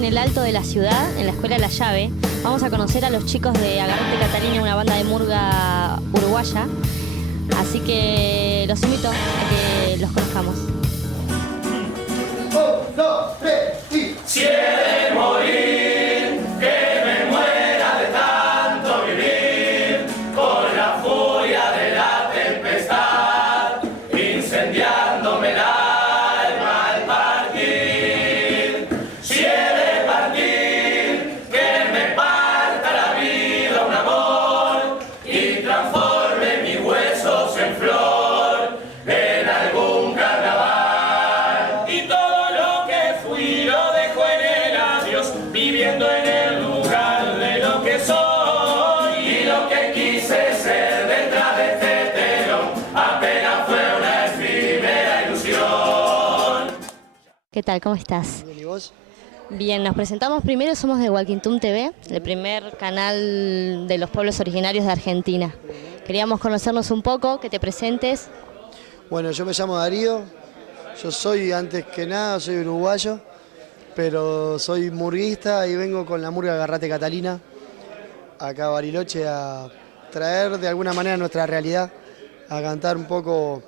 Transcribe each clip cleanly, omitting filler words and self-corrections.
en el alto de la ciudad, en la escuela La Llave. Vamos a conocer a los chicos de Agarrate Catalina, una banda de murga uruguaya. Así que los invito a que los conozcamos. 1, 2, 3 y... Si he de morir, que me muera de tanto vivir, con la furia de la tempestad, incendiándome el alma al partir. Si he de partir, que me parta la vida un amor y transforme mis huesos en flor en algún carnaval. Y todo lo que fui lo dejo en el adiós, viviendo en el lugar de lo que soy. Y lo que quise ser detrás de este telón apenas fue una efímera ilusión. ¿Qué tal? ¿Cómo estás? Bien, ¿y vos? Bien, nos presentamos primero, somos de Walking Toon TV, el primer canal de los pueblos originarios de Argentina. Queríamos conocernos un poco, que te presentes. Bueno, yo me llamo Darío, yo soy, antes que nada, soy uruguayo, pero soy murguista y vengo con la murga Agarrate Catalina, acá a Bariloche, a traer de alguna manera nuestra realidad, a cantar un poco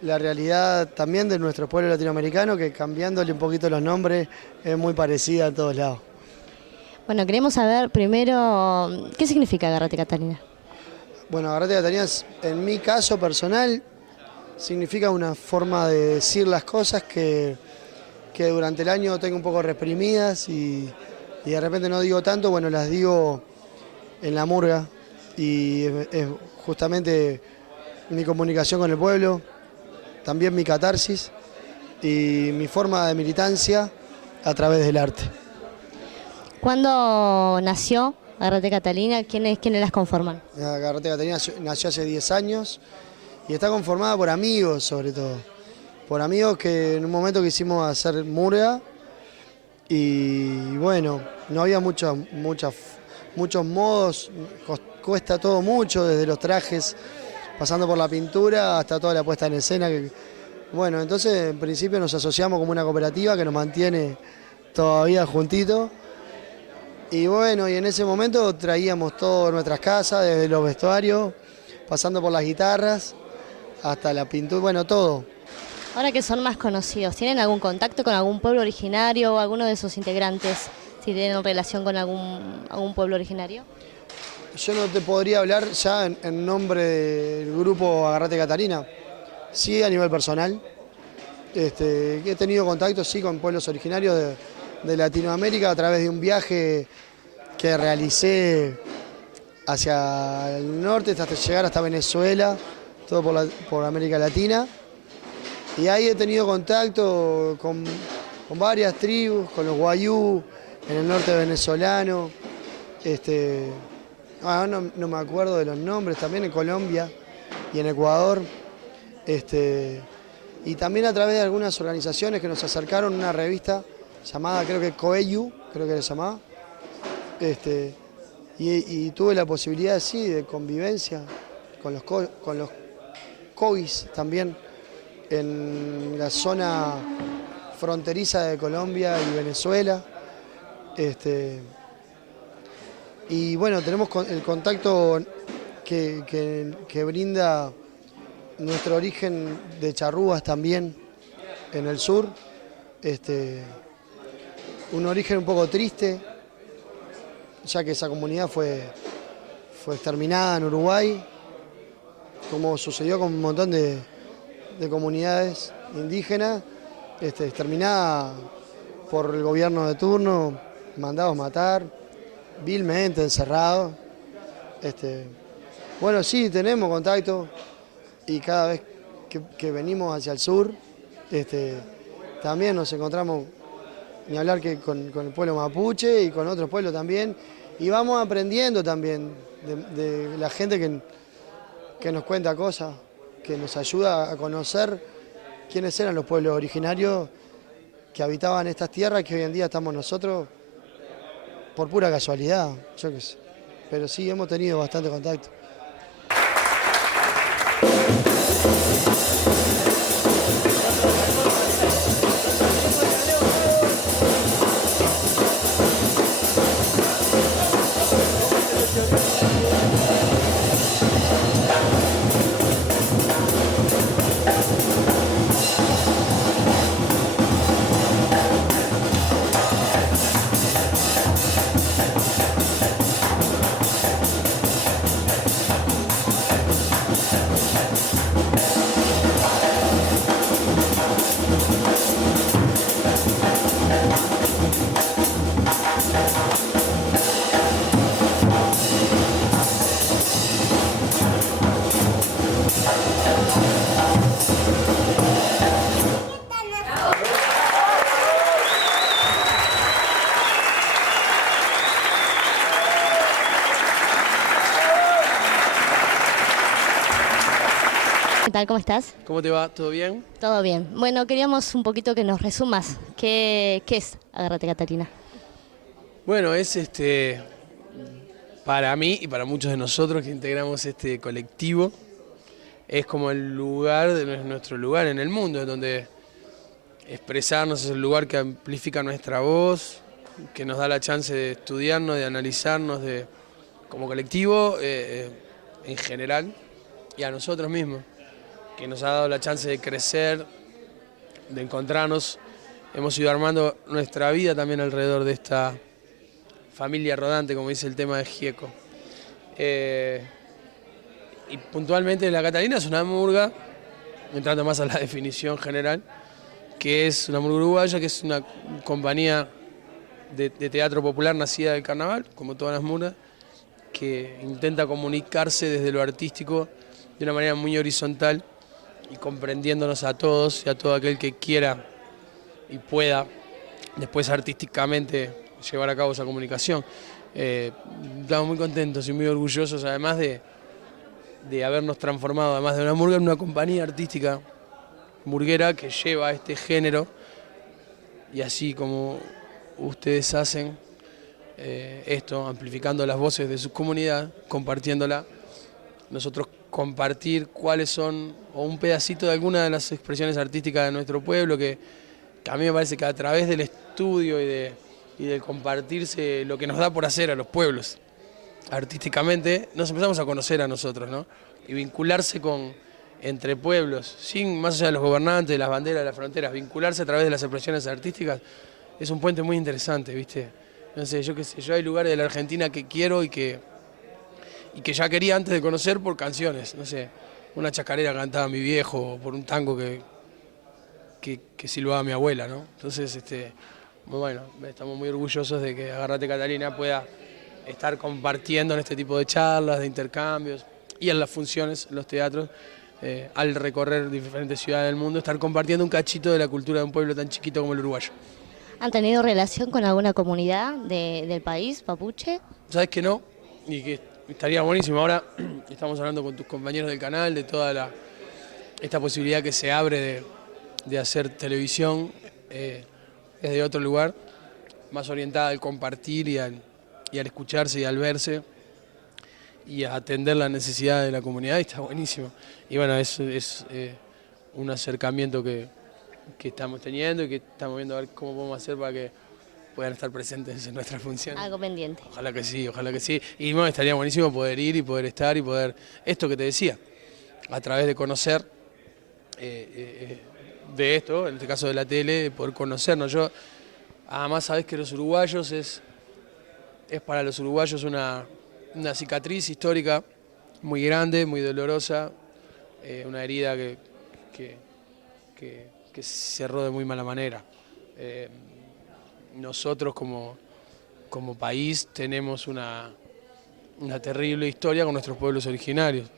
la realidad también de nuestro pueblo latinoamericano, que cambiándole un poquito los nombres es muy parecida en todos lados. Bueno, queremos saber primero, ¿qué significa Agarrate Catalina? Bueno, Agarrate Catalina, en mi caso personal, significa una forma de decir las cosas que durante el año tengo un poco reprimidas y de repente no digo tanto, bueno, las digo en la murga y es justamente mi comunicación con el pueblo, también mi catarsis y mi forma de militancia a través del arte. ¿Cuándo nació Agarrate Catalina? ¿Quiénes las conforman? Agarrate Catalina nació hace 10 años y está conformada por amigos sobre todo. Por amigos que en un momento quisimos hacer murga y bueno, no había muchos modos, cuesta todo mucho, desde los trajes, pasando por la pintura hasta toda la puesta en escena. Bueno, entonces en principio nos asociamos como una cooperativa que nos mantiene todavía juntitos. Y bueno, y en ese momento traíamos todo nuestras casas, desde los vestuarios, pasando por las guitarras, hasta la pintura, bueno, todo. Ahora que son más conocidos, ¿tienen algún contacto con algún pueblo originario o alguno de sus integrantes? Si tienen relación con algún pueblo originario. Yo no te podría hablar ya en nombre del grupo Agarrate Catalina, sí a nivel personal. He tenido contacto sí con pueblos originarios de Latinoamérica a través de un viaje que realicé hacia el norte hasta llegar hasta Venezuela, todo por América Latina. Y ahí he tenido contacto con varias tribus, con los guayú, en el norte venezolano. No me acuerdo de los nombres, también en Colombia y en Ecuador. Y también a través de algunas organizaciones que nos acercaron una revista llamada, creo que Coeyu, creo que se llamaba. Y tuve la posibilidad, sí, de convivencia con los cois también en la zona fronteriza de Colombia y Venezuela. Y bueno, tenemos el contacto que brinda nuestro origen de charrúas también en el sur. Un origen un poco triste, ya que esa comunidad fue exterminada en Uruguay, como sucedió con un montón de comunidades indígenas, exterminadas por el gobierno de turno, mandados matar, vilmente encerrados. Bueno, sí, tenemos contacto y cada vez que venimos hacia el sur, también nos encontramos, ni hablar que con el pueblo mapuche y con otros pueblos también, y vamos aprendiendo también de la gente que nos cuenta cosas, que nos ayuda a conocer quiénes eran los pueblos originarios que habitaban estas tierras que hoy en día estamos nosotros por pura casualidad, yo qué sé. Pero sí, hemos tenido bastante contacto. tal? ¿Cómo estás? ¿Cómo te va? ¿Todo bien? Todo bien. Bueno, queríamos un poquito que nos resumas. ¿Qué es Agárrate Catarina? Bueno, es para mí y para muchos de nosotros que integramos este colectivo, es como el lugar, nuestro lugar en el mundo, en donde expresarnos es el lugar que amplifica nuestra voz, que nos da la chance de estudiarnos, de analizarnos como colectivo en general y a nosotros mismos, que nos ha dado la chance de crecer, de encontrarnos. Hemos ido armando nuestra vida también alrededor de esta familia rodante, como dice el tema de Gieco. Y puntualmente la Catalina es una murga, entrando más a la definición general, que es una murga uruguaya, que es una compañía de teatro popular nacida del carnaval, como todas las murgas, que intenta comunicarse desde lo artístico de una manera muy horizontal y comprendiéndonos a todos y a todo aquel que quiera y pueda después artísticamente llevar a cabo esa comunicación. Estamos muy contentos y muy orgullosos, además de habernos transformado, además de una murga, en una compañía artística murguera que lleva este género, y así como ustedes hacen esto, amplificando las voces de su comunidad, compartiéndola, nosotros compartir cuáles son, o un pedacito de alguna de las expresiones artísticas de nuestro pueblo, que a mí me parece que a través del estudio y del compartirse lo que nos da por hacer a los pueblos artísticamente, nos empezamos a conocer a nosotros, ¿no? Y vincularse entre pueblos, sin más allá de los gobernantes, de las banderas, de las fronteras, vincularse a través de las expresiones artísticas, es un puente muy interesante, ¿viste? No sé, yo qué sé, yo hay lugares de la Argentina que quiero y que ya quería antes de conocer por canciones, no sé, una chacarera cantaba mi viejo, por un tango que silbaba mi abuela, ¿no? Entonces, bueno, estamos muy orgullosos de que Agárrate Catalina pueda estar compartiendo en este tipo de charlas, de intercambios y en las funciones, en los teatros, al recorrer diferentes ciudades del mundo, estar compartiendo un cachito de la cultura de un pueblo tan chiquito como el uruguayo. ¿Han tenido relación con alguna comunidad del país, mapuche? ¿Sabes que no? Y que estaría buenísimo. Ahora estamos hablando con tus compañeros del canal de toda esta posibilidad que se abre de hacer televisión desde otro lugar, más orientada al compartir y al escucharse y al verse y a atender la necesidad de la comunidad, y está buenísimo. Y bueno, es un acercamiento que estamos teniendo y que estamos viendo a ver cómo podemos hacer para que puedan estar presentes en nuestra función. Algo pendiente. Ojalá que sí, ojalá que sí. Y bueno, estaría buenísimo poder ir y poder estar y poder, esto que te decía, a través de conocer de esto, en este caso de la tele, poder conocernos. Yo, además, sabés que los uruguayos es para los uruguayos una cicatriz histórica muy grande, muy dolorosa, una herida que se cerró de muy mala manera. Nosotros como país tenemos una terrible historia con nuestros pueblos originarios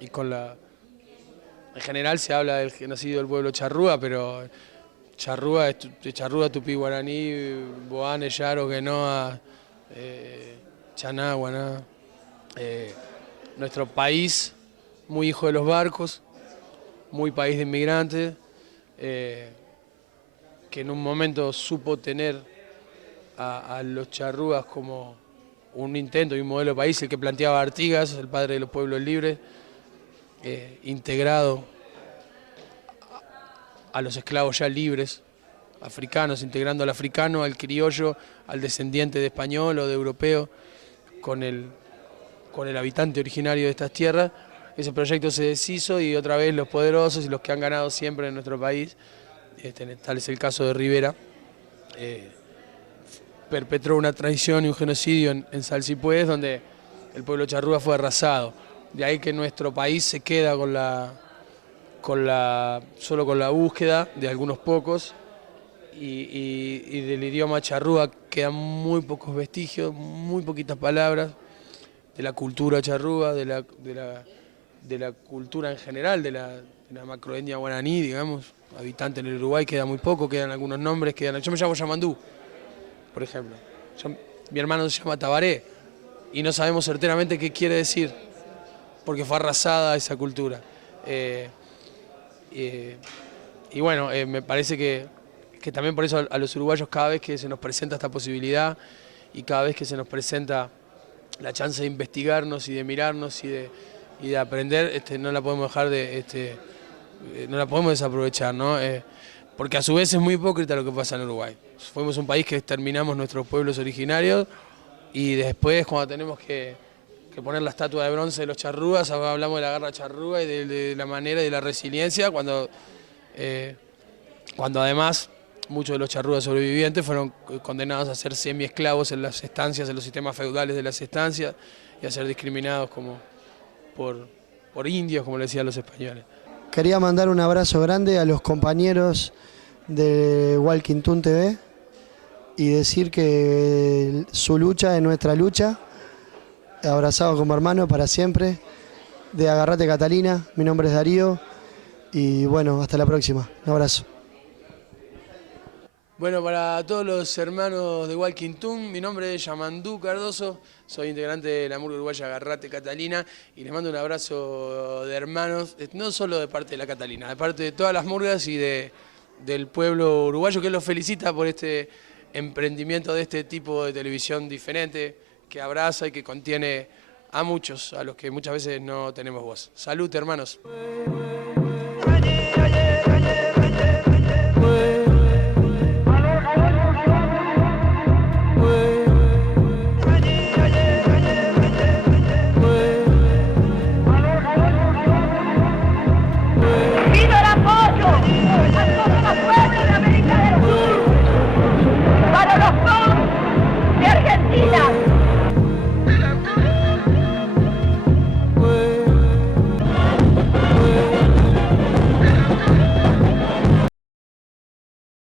y en general se habla del genocidio del pueblo charrúa, pero charrúa es charrúa, tupí, guaraní, boane, yaro, quenoa, chaná, guaná. Nuestro país, muy hijo de los barcos, muy país de inmigrantes, que en un momento supo tener a los charrúas como un intento y un modelo de país, el que planteaba Artigas, el padre de los pueblos libres, integrado a los esclavos ya libres, africanos, integrando al africano, al criollo, al descendiente de español o de europeo, con el habitante originario de estas tierras. Ese proyecto se deshizo y otra vez los poderosos y los que han ganado siempre en nuestro país, tal es el caso de Rivera, perpetró una traición y un genocidio en Salsipués, donde el pueblo charrúa fue arrasado. De ahí que nuestro país se queda solo con la búsqueda de algunos pocos, y del idioma charrúa quedan muy pocos vestigios, muy poquitas palabras, de la cultura charrúa, de la cultura en general, de la macroetnia guaraní, digamos, habitante en el Uruguay, queda muy poco, quedan algunos nombres, yo me llamo Yamandú, por ejemplo. Mi hermano se llama Tabaré, y no sabemos certeramente qué quiere decir, porque fue arrasada esa cultura. Y bueno, me parece que también por eso a los uruguayos cada vez que se nos presenta esta posibilidad y cada vez que se nos presenta la chance de investigarnos y de mirarnos y de aprender, no la podemos dejar no la podemos desaprovechar, ¿no? Porque a su vez es muy hipócrita lo que pasa en Uruguay. Fuimos un país que exterminamos nuestros pueblos originarios y después cuando tenemos que poner la estatua de bronce de los charrúas, hablamos de la garra charrúa y de la manera y de la resiliencia, cuando además muchos de los charrúas sobrevivientes fueron condenados a ser semiesclavos en las estancias, en los sistemas feudales de las estancias, y a ser discriminados como por indios, como le decían los españoles. Quería mandar un abrazo grande a los compañeros de Walking Toon TV y decir que su lucha es nuestra lucha, abrazado como hermano para siempre, de Agarrate Catalina. Mi nombre es Darío y bueno, hasta la próxima. Un abrazo. Bueno, para todos los hermanos de Walking Toon, mi nombre es Yamandú Cardoso, soy integrante de la murga uruguaya Agarrate Catalina y les mando un abrazo de hermanos, no solo de parte de la Catalina, de parte de todas las murgas y del pueblo uruguayo, que los felicita por este emprendimiento de este tipo de televisión diferente, que abraza y que contiene a muchos, a los que muchas veces no tenemos voz. Salud, hermanos.